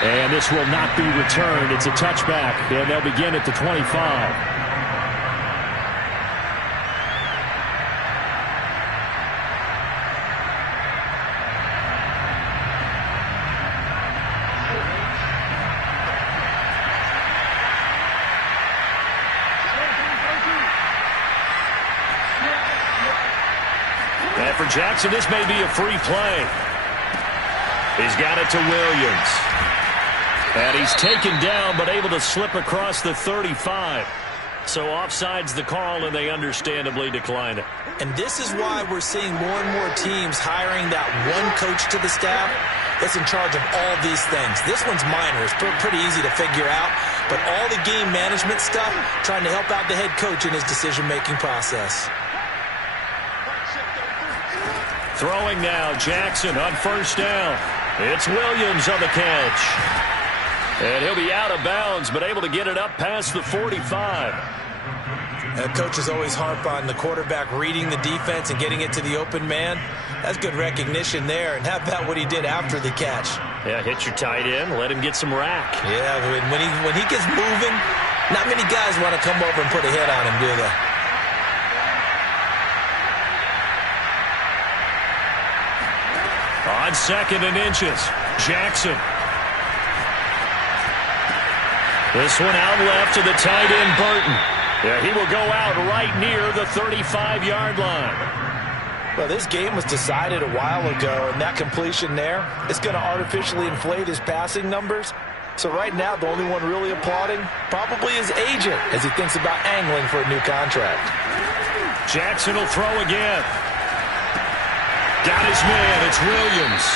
And this will not be returned. It's a touchback, and they'll begin at the 25. And for Jackson, this may be a free play. He's got it to Williams. And he's taken down, but able to slip across the 35. So offside's the call, and they understandably decline it. And this is why we're seeing more and more teams hiring that one coach to the staff that's in charge of all these things. This one's minor. It's pretty easy to figure out. But all the game management stuff, trying to help out the head coach in his decision-making process. Throwing now, Jackson on first down. It's Williams on the catch. And he'll be out of bounds, but able to get it up past the 45. Coaches always harp on the quarterback reading the defense and getting it to the open man. That's good recognition there. And how about what he did after the catch? Yeah, hit your tight end, let him get some rack. Yeah, when he gets moving, not many guys want to come over and put a hit on him, do they? On 2nd and inches, Jackson. This one out left to the tight end, Burton. Yeah, he will go out right near the 35-yard line. Well, this game was decided a while ago, and that completion there is going to artificially inflate his passing numbers. So right now, the only one really applauding probably his agent as he thinks about angling for a new contract. Jackson will throw again. Got his man. It's Williams.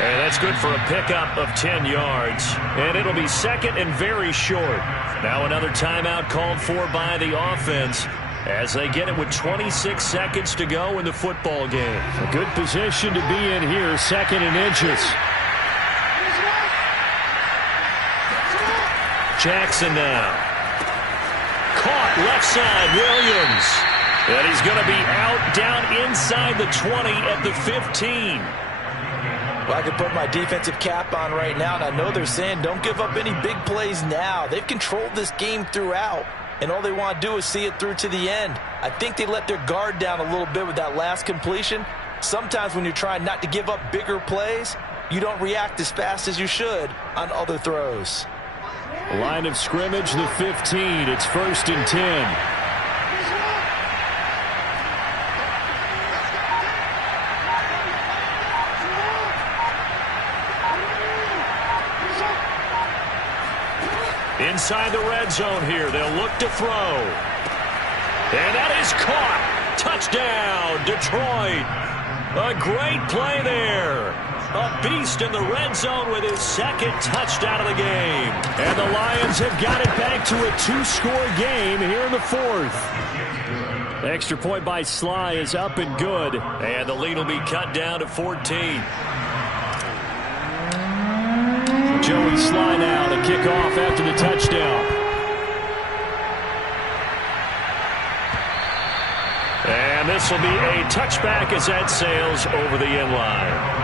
And that's good for a pickup of 10 yards. And it'll be 2nd and very short. Now another timeout called for by the offense as they get it with 26 seconds to go in the football game. A good position to be in here, 2nd and inches. Jackson now. Caught left side, Williams. And he's going to be out down inside the 20 at the 15. Well, I could put my defensive cap on right now, and I know they're saying don't give up any big plays now. They've controlled this game throughout, and all they want to do is see it through to the end. I think they let their guard down a little bit with that last completion. Sometimes when you're trying not to give up bigger plays, you don't react as fast as you should on other throws. Line of scrimmage, the 15. It's 1st and 10. Inside the red zone here. They'll look to throw. And that is caught. Touchdown, Detroit. A great play there. A beast in the red zone with his 2nd touchdown of the game. And the Lions have got it back to a 2-score game here in the 4th. Extra point by Sly is up and good. And the lead will be cut down to 14. Joey Sly now to kick off after the touchdown. And this will be a touchback as that sails over the end line.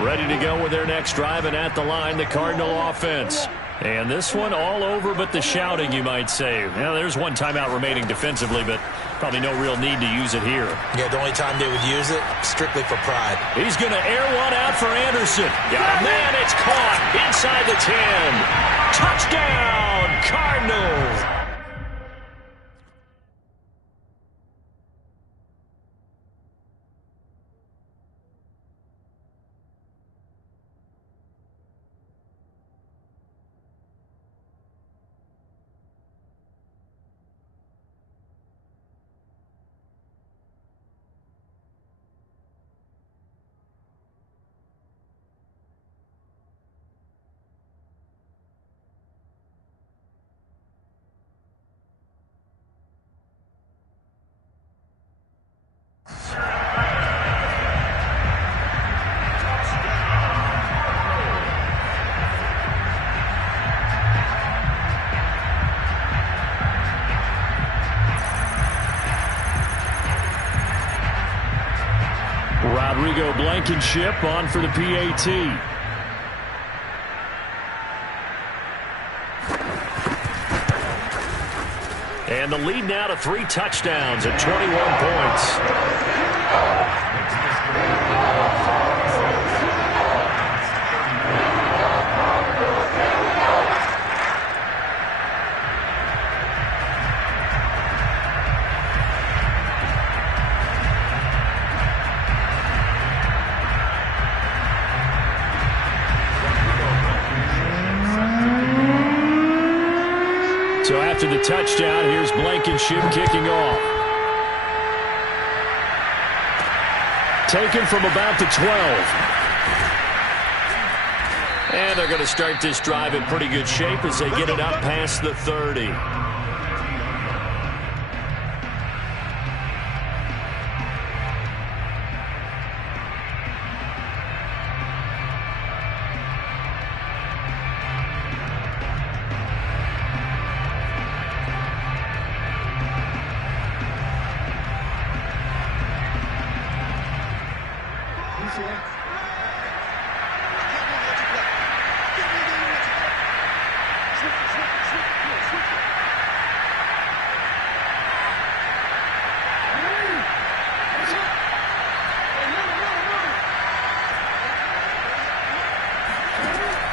Ready to go with their next drive, and at the line, the Cardinal offense. And this one all over but the shouting, you might say. Well, there's one timeout remaining defensively, but probably no real need to use it here. Yeah, the only time they would use it, strictly for pride. He's going to air one out for Anderson. Got a man, it's caught inside the 10. Touchdown, Cardinals. Blankenship on for the PAT. And the lead now to 3 touchdowns at 21 points. So after the touchdown, here's Blankenship kicking off. Taken from about the 12. And they're going to start this drive in pretty good shape as they get it up past the 30.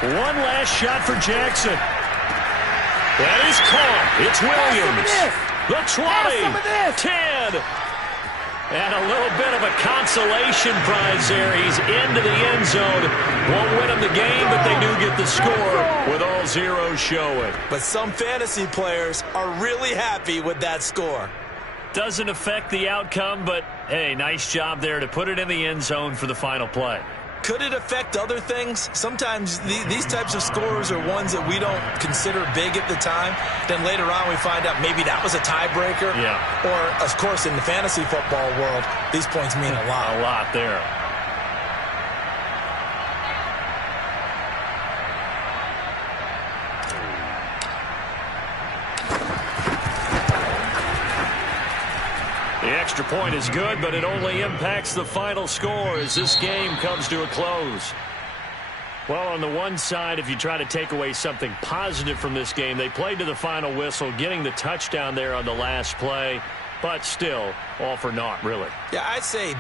One last shot for Jackson. That is caught. It's Williams. The 20, 10. And a little bit of a consolation prize there. He's into the end zone. Won't win them the game, but they do get the score with all zeros showing. But some fantasy players are really happy with that score. Doesn't affect the outcome, but, hey, nice job there to put it in the end zone for the final play. Could it affect other things? Sometimes these types of scores are ones that we don't consider big at the time. Then later on we find out maybe that was a tiebreaker. Yeah. Or, of course, in the fantasy football world, these points mean a lot. A lot there. The extra point is good, but it only impacts the final score as this game comes to a close. Well, on the one side, if you try to take away something positive from this game, they played to the final whistle, getting the touchdown there on the last play, but still, all for naught, really. Yeah, I'd say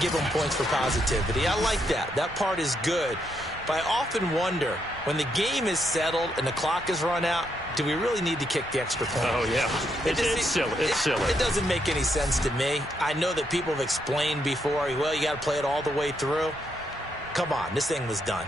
give them points for positivity. I like that. That part is good. But I often wonder, when the game is settled and the clock is run out, do we really need to kick the extra point? Oh, yeah. It's silly. It's silly. It doesn't make any sense to me. I know that people have explained before, well, you got to play it all the way through. Come on, this thing was done.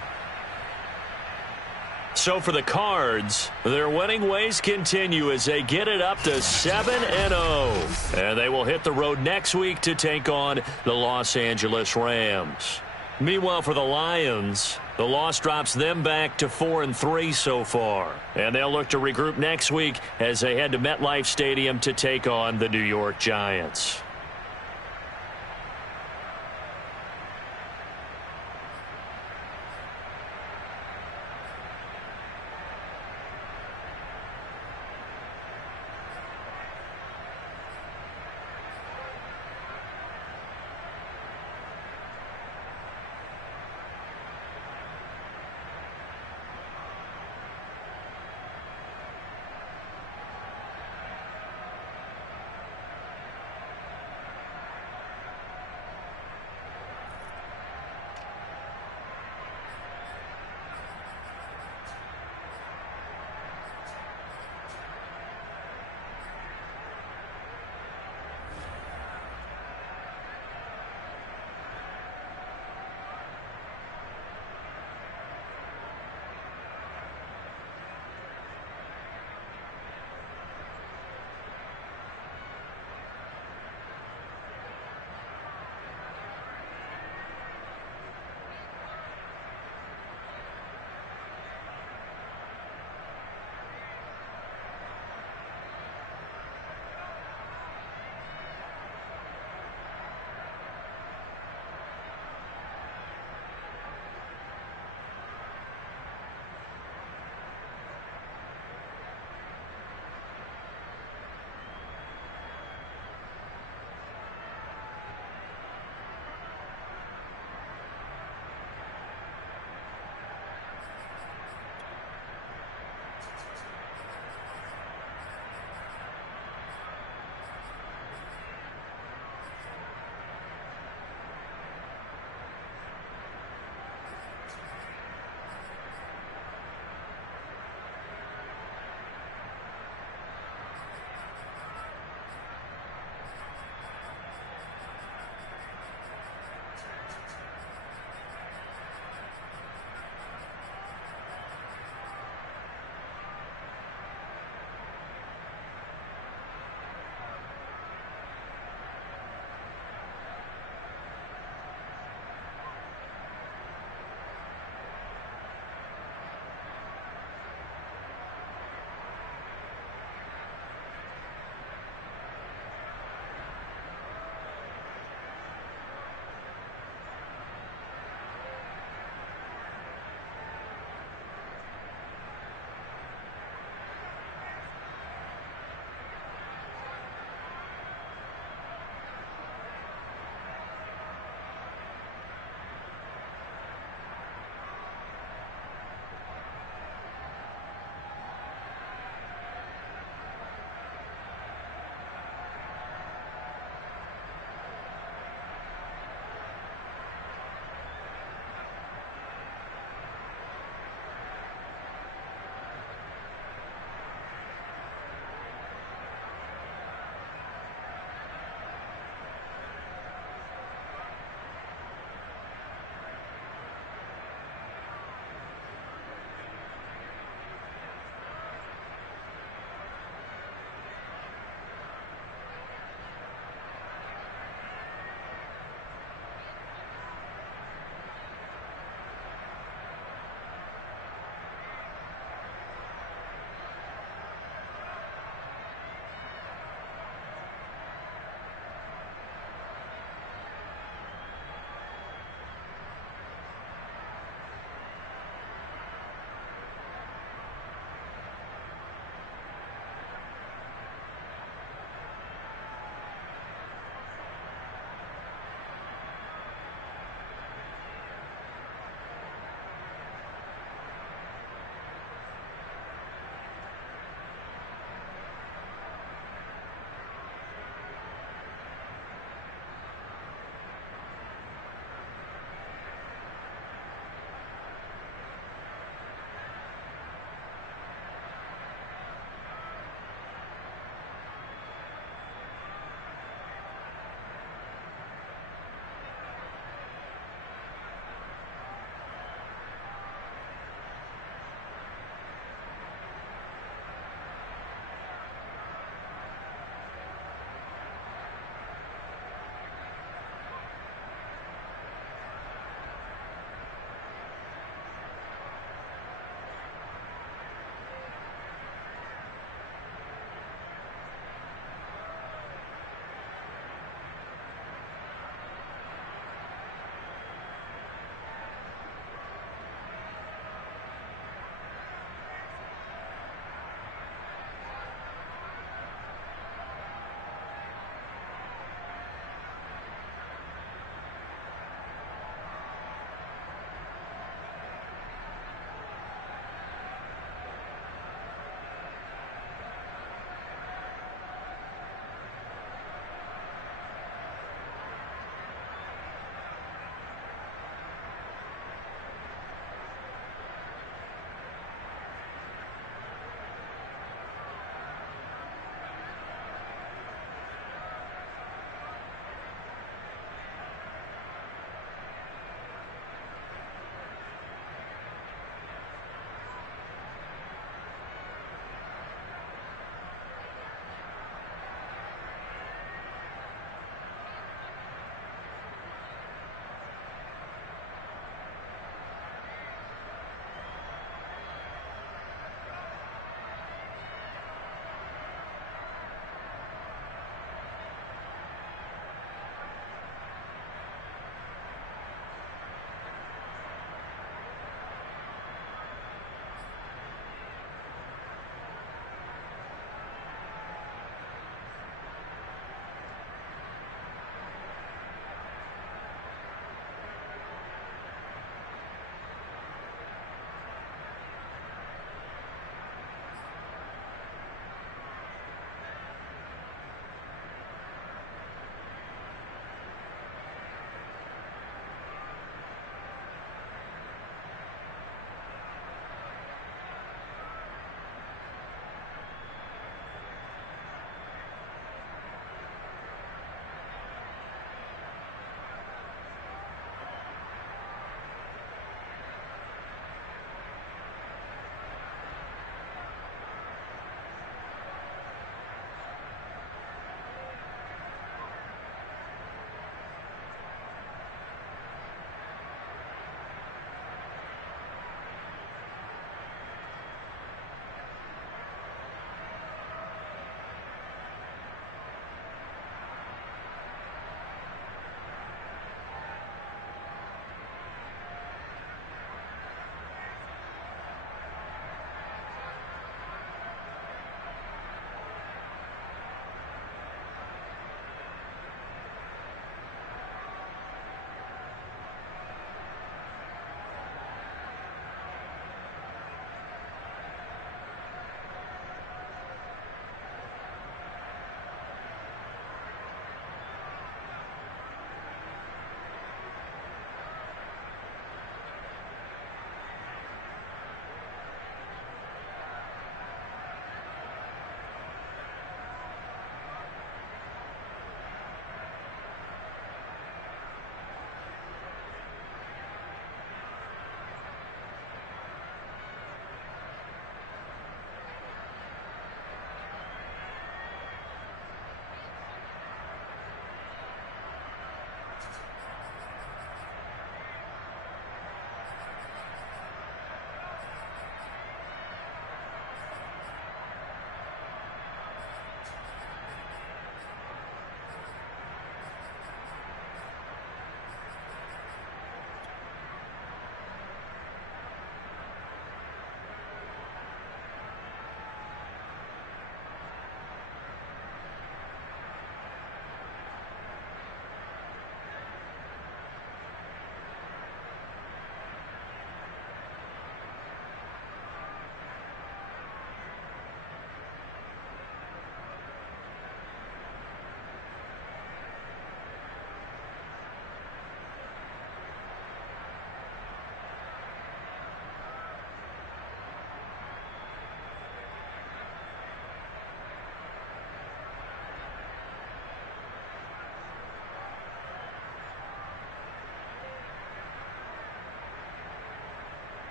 So for the Cards, their winning ways continue as they get it up to 7-0. And they will hit the road next week to take on the Los Angeles Rams. Meanwhile, for the Lions, the loss drops them back to 4-3 so far. And they'll look to regroup next week as they head to MetLife Stadium to take on the New York Giants.